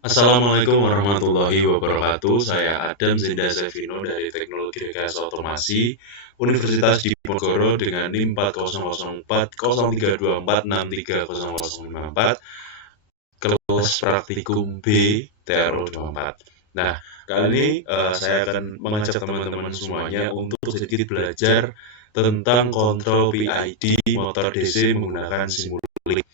Assalamualaikum warahmatullahi wabarakatuh. Saya Adam Zinda Sevino dari Teknologi Rekayasa Otomasi Universitas Diponegoro dengan NIM 40040324630054 kelas praktikum B TRO 24. Nah, kali ini saya akan mengajak teman-teman semuanya untuk sedikit belajar tentang kontrol PID motor DC menggunakan Simulink.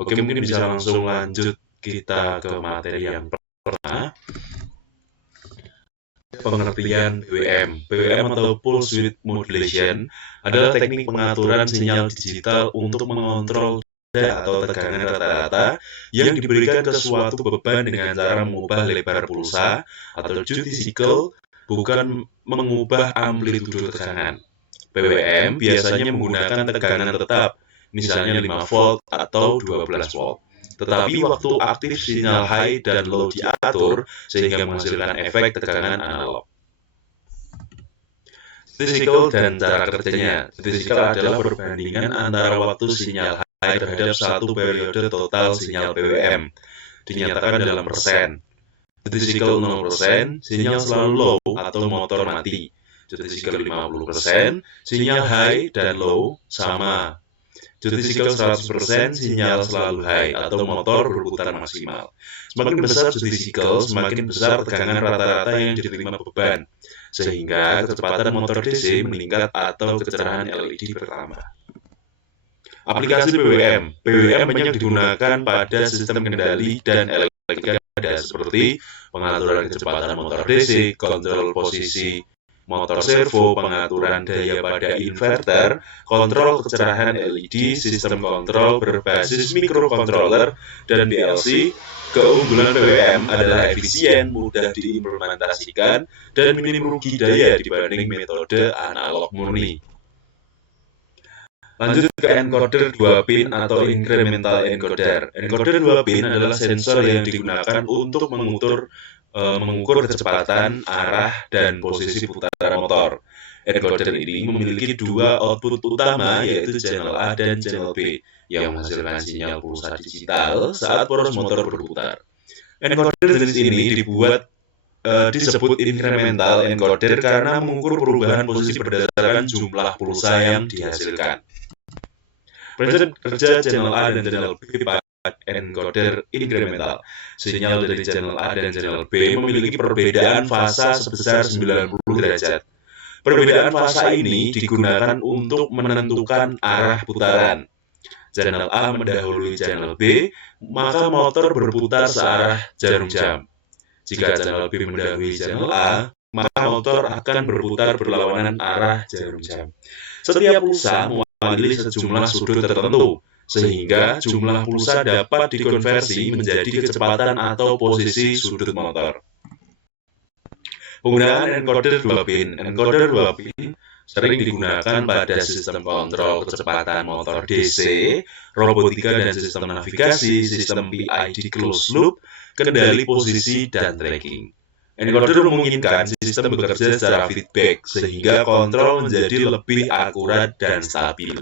Oke, mungkin bisa langsung lanjut kita ke materi yang pertama. Pengertian PWM. PWM atau Pulse Width Modulation adalah teknik pengaturan sinyal digital untuk mengontrol daya atau tegangan rata-rata yang diberikan ke suatu beban dengan cara mengubah lebar pulsa atau duty cycle, bukan mengubah amplitudo tekanan. PWM biasanya menggunakan tekanan tetap, misalnya 5 volt atau 12 volt. Tetapi waktu aktif sinyal high dan low diatur sehingga menghasilkan efek tekanan analog. Statistical dan cara kerjanya. Statistical adalah perbandingan antara waktu sinyal high terhadap satu periode total sinyal PWM. Dinyatakan dalam persen. Statistical 0%, sinyal selalu low atau motor mati. Statistical 50%, sinyal high dan low sama. Statistical 100%, sinyal selalu high atau motor berputar maksimal. Semakin besar statistical, semakin besar tegangan rata-rata yang diterima beban, sehingga kecepatan motor DC meningkat atau kecerahan LED bertambah. Aplikasi PWM. PWM banyak digunakan pada sistem kendali dan elektronika seperti pengaturan kecepatan motor DC, kontrol posisi motor servo, pengaturan daya pada inverter, kontrol kecerahan LED, sistem kontrol berbasis microcontroller, dan PLC. Keunggulan PWM adalah efisien, mudah diimplementasikan, dan minim rugi daya dibanding metode analog murni. Lanjut ke encoder 2 pin atau incremental encoder. Encoder 2 pin adalah sensor yang digunakan untuk mengukur kecepatan, arah, dan posisi putaran motor. Encoder ini memiliki dua output utama, yaitu channel A dan channel B, yang menghasilkan sinyal pulsa digital saat poros motor berputar. Encoder jenis ini disebut incremental encoder karena mengukur perubahan posisi berdasarkan jumlah pulsa yang dihasilkan. Prinsip kerja channel A dan channel B pada encoder incremental. Sinyal dari channel A dan channel B memiliki perbedaan fasa sebesar 90 derajat. Perbedaan fasa ini digunakan untuk menentukan arah putaran. Channel A mendahului channel B, maka motor berputar searah jarum jam. Jika channel B mendahului channel A, maka motor akan berputar berlawanan arah jarum jam. Setiap pulsa mewakili sejumlah sudut tertentu, sehingga jumlah pulsa dapat dikonversi menjadi kecepatan atau posisi sudut motor. Penggunaan encoder 2 pin. Encoder 2 pin sering digunakan pada sistem kontrol kecepatan motor DC, robotika dan sistem navigasi, sistem PID closed loop, kendali posisi, dan tracking. Encoder memungkinkan sistem bekerja secara feedback, sehingga kontrol menjadi lebih akurat dan stabil.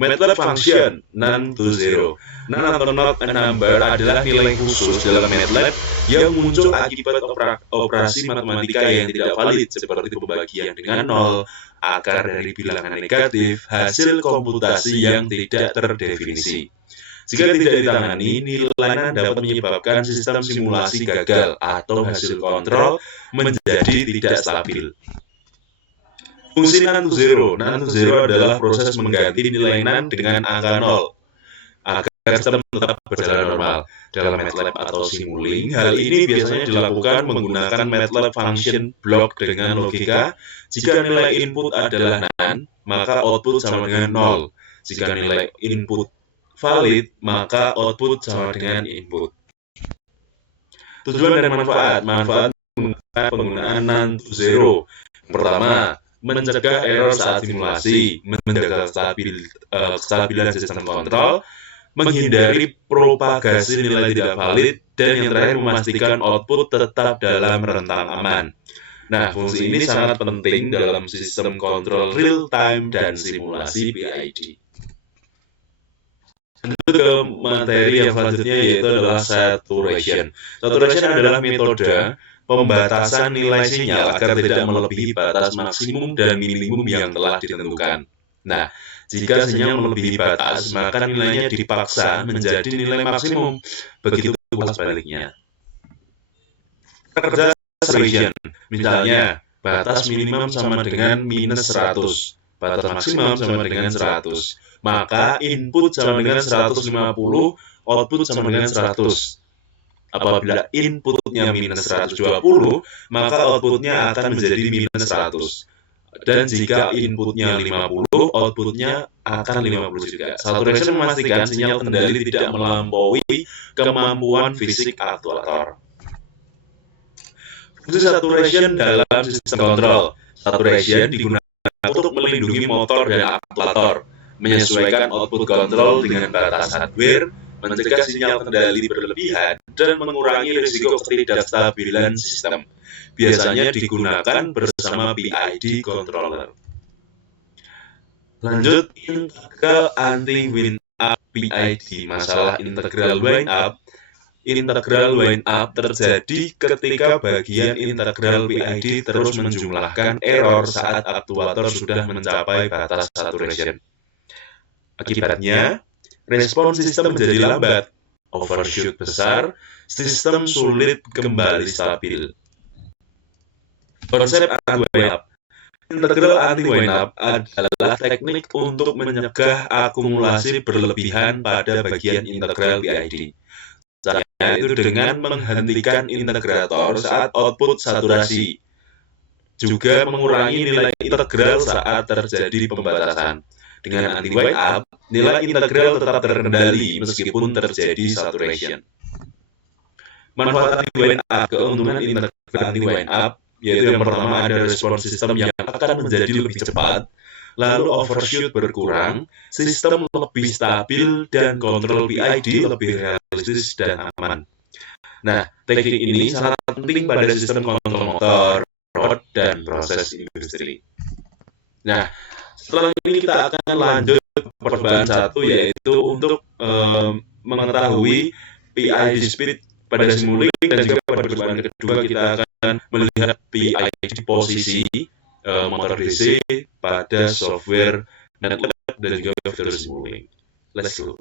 MATLAB function none to zero. None atau not a number adalah nilai khusus dalam MATLAB yang muncul akibat operasi matematika yang tidak valid, seperti pembagian dengan nol, akar dari bilangan negatif, hasil komputasi yang tidak terdefinisi. Jika tidak ditangani, nilainya dapat menyebabkan sistem simulasi gagal atau hasil kontrol menjadi tidak stabil. Fungsi none to zero. None to zero adalah proses mengganti nilai none dengan angka 0 agar sistem tetap berjalan normal. Dalam MATLAB atau Simulink, hal ini biasanya dilakukan menggunakan MATLAB function block dengan logika. Jika nilai input adalah none, maka output sama dengan 0. Jika nilai input valid, maka output sama dengan input. Tujuan dan manfaat. Manfaat penggunaan none to zero. Yang pertama, mencegah error saat simulasi, menjaga kestabilan sistem kontrol, menghindari propagasi nilai tidak valid, dan yang terakhir memastikan output tetap dalam rentang aman. Nah, fungsi ini sangat penting dalam sistem kontrol real time dan simulasi PID. Lanjut ke materi yang selanjutnya yaitu adalah saturation. Saturation adalah metode pembatasan nilai sinyal agar tidak melebihi batas maksimum dan minimum yang telah ditentukan. Nah, jika sinyal melebihi batas, maka nilainya dipaksa menjadi nilai maksimum. Begitu pula sebaliknya. Kerja saturation, misalnya batas minimum sama dengan minus 100, batas maksimum sama dengan 100. Maka input sama dengan 150, output sama dengan 100. Apabila inputnya minus 120, maka outputnya akan menjadi minus 100. Dan jika inputnya 50, outputnya akan 50 juga. Saturation memastikan sinyal kendali tidak melampaui kemampuan fisik aktuator. Fungsi saturation dalam sistem kontrol. Saturation digunakan untuk melindungi motor dan aktuator, menyesuaikan output kontrol dengan batas hardware, mencegah sinyal kendali berlebihan, dan mengurangi risiko ketidakstabilan sistem. Biasanya digunakan bersama PID controller. Lanjut, integral anti-wind up PID. Masalah integral wind up. Integral wind up terjadi ketika bagian integral PID terus menjumlahkan error saat aktuator sudah mencapai batas saturation. Akibatnya, respon sistem menjadi lambat, overshoot besar, sistem sulit kembali stabil. Konsep anti-wind up. Integral anti-wind up adalah teknik untuk mencegah akumulasi berlebihan pada bagian integral PID. Caranya itu dengan menghentikan integrator saat output saturasi, juga mengurangi nilai integral saat terjadi pembatasan. Dengan anti-wind up, nilai integral tetap terkendali meskipun terjadi saturation. Manfaat anti-wind up. Keuntungan integral anti-wind up yaitu yang pertama ada respon sistem yang akan menjadi lebih cepat, lalu overshoot berkurang, sistem lebih stabil, dan kontrol PID lebih realistis dan aman. Nah, teknik ini sangat penting pada sistem kontrol motor, rod, dan proses industri. Nah, setelah ini kita akan lanjut ke percobaan 1, yaitu untuk mengetahui PID speed pada simulink, dan juga pada percobaan kedua kita akan melihat PID posisi motor DC pada software MATLAB dan juga fitur simulink. Let's go.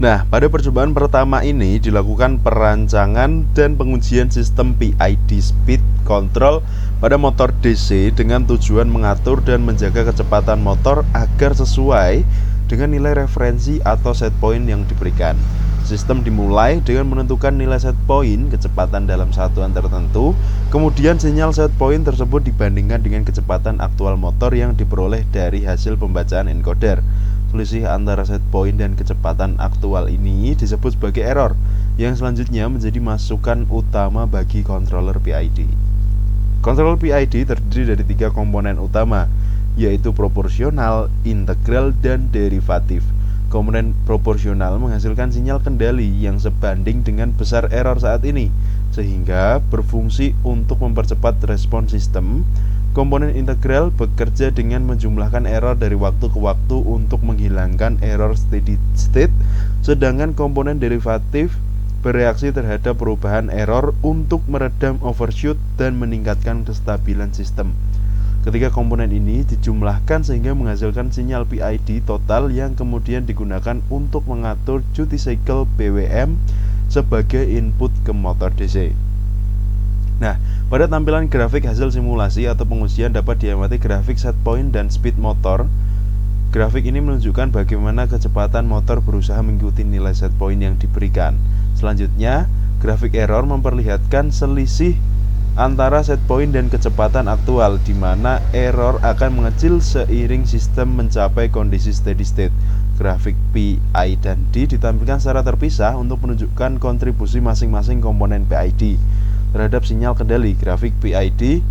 Nah, pada percobaan pertama ini dilakukan perancangan dan pengujian sistem PID speed control pada motor DC dengan tujuan mengatur dan menjaga kecepatan motor agar sesuai dengan nilai referensi atau set point yang diberikan. Sistem dimulai dengan menentukan nilai set point kecepatan dalam satuan tertentu, kemudian sinyal set point tersebut dibandingkan dengan kecepatan aktual motor yang diperoleh dari hasil pembacaan encoder. Selisih antara set point dan kecepatan aktual ini disebut sebagai error, yang selanjutnya menjadi masukan utama bagi controller PID. Controller PID terdiri dari 3 komponen utama, yaitu proporsional, integral, dan derivatif. Komponen proporsional menghasilkan sinyal kendali yang sebanding dengan besar error saat ini, sehingga berfungsi untuk mempercepat respon sistem. Komponen integral bekerja dengan menjumlahkan error dari waktu ke waktu untuk menghilangkan error steady state, sedangkan komponen derivatif bereaksi terhadap perubahan error untuk meredam overshoot dan meningkatkan kestabilan sistem. Ketiga komponen ini dijumlahkan sehingga menghasilkan sinyal PID total yang kemudian digunakan untuk mengatur duty cycle BWM sebagai input ke motor DC. Nah, pada tampilan grafik hasil simulasi atau pengujian dapat diamati grafik set point dan speed motor. Grafik ini menunjukkan bagaimana kecepatan motor berusaha mengikuti nilai set point yang diberikan. Selanjutnya, grafik error memperlihatkan selisih antara set point dan kecepatan aktual, di mana error akan mengecil seiring sistem mencapai kondisi steady state. Grafik P, I, dan D ditampilkan secara terpisah untuk menunjukkan kontribusi masing-masing komponen PID terhadap sinyal kendali. Grafik PID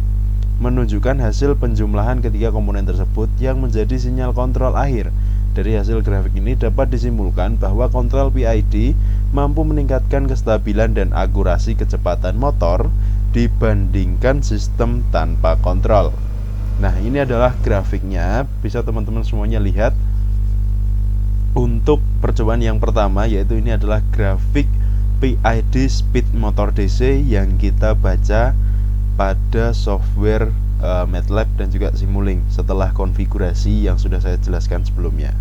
menunjukkan hasil penjumlahan ketiga komponen tersebut yang menjadi sinyal kontrol akhir. Dari hasil grafik ini dapat disimpulkan bahwa kontrol PID mampu meningkatkan kestabilan dan akurasi kecepatan motor dibandingkan sistem tanpa kontrol. Nah, ini adalah grafiknya, bisa teman-teman semuanya lihat. Untuk percobaan yang pertama, yaitu ini adalah grafik PID speed motor DC yang kita baca pada software MATLAB dan juga Simulink setelah konfigurasi yang sudah saya jelaskan sebelumnya.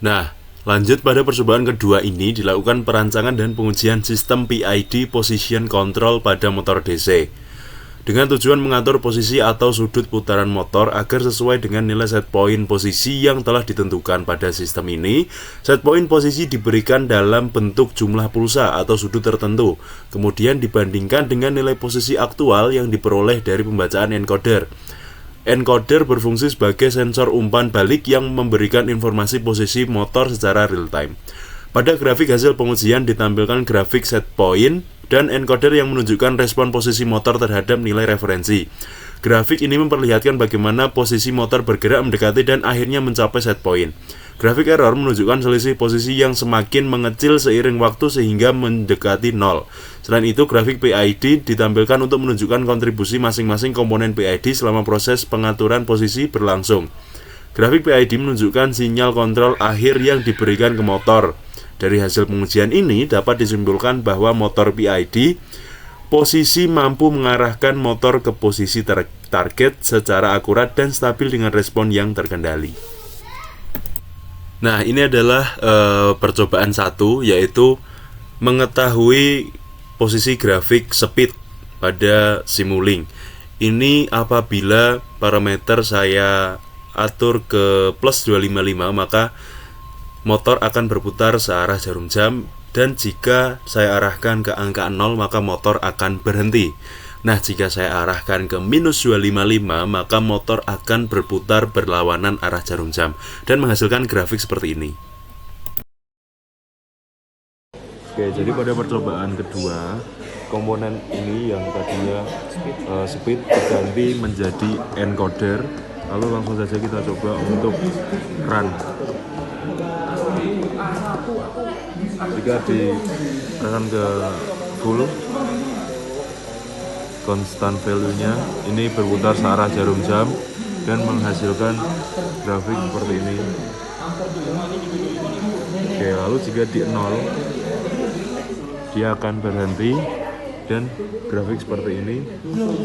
Nah, lanjut pada percobaan kedua ini dilakukan perancangan dan pengujian sistem PID Position Control pada motor DC dengan tujuan mengatur posisi atau sudut putaran motor agar sesuai dengan nilai set point posisi yang telah ditentukan. Pada sistem ini, set point posisi diberikan dalam bentuk jumlah pulsa atau sudut tertentu, kemudian dibandingkan dengan nilai posisi aktual yang diperoleh dari pembacaan encoder. Encoder berfungsi sebagai sensor umpan balik yang memberikan informasi posisi motor secara real time. Pada grafik hasil pengujian ditampilkan grafik set point dan encoder yang menunjukkan respon posisi motor terhadap nilai referensi. Grafik ini memperlihatkan bagaimana posisi motor bergerak mendekati dan akhirnya mencapai set point. Grafik error menunjukkan selisih posisi yang semakin mengecil seiring waktu sehingga mendekati 0. Selain itu, grafik PID ditampilkan untuk menunjukkan kontribusi masing-masing komponen PID selama proses pengaturan posisi berlangsung. Grafik PID menunjukkan sinyal kontrol akhir yang diberikan ke motor. Dari hasil pengujian ini dapat disimpulkan bahwa motor PID posisi mampu mengarahkan motor ke posisi target secara akurat dan stabil dengan respon yang terkendali. Nah, ini adalah percobaan satu, yaitu mengetahui posisi grafik speed pada Simulink. Ini apabila parameter saya atur ke plus 255, maka motor akan berputar searah jarum jam, dan jika saya arahkan ke angka 0, maka motor akan berhenti. Nah, jika saya arahkan ke minus 255, maka motor akan berputar berlawanan arah jarum jam dan menghasilkan grafik seperti ini. Oke, jadi pada percobaan kedua, komponen ini yang tadinya speed berganti menjadi encoder. Lalu langsung saja kita coba untuk run. Jika ditekan ke full, konstan value-nya ini berputar searah jarum jam dan menghasilkan grafik seperti ini. Oke, lalu jika di 0, dia akan berhenti dan grafik seperti ini.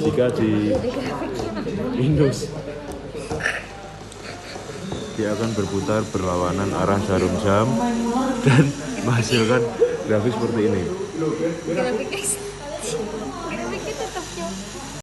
Jika di minus, dia akan berputar berlawanan arah jarum jam dan menghasilkan grafik seperti ini.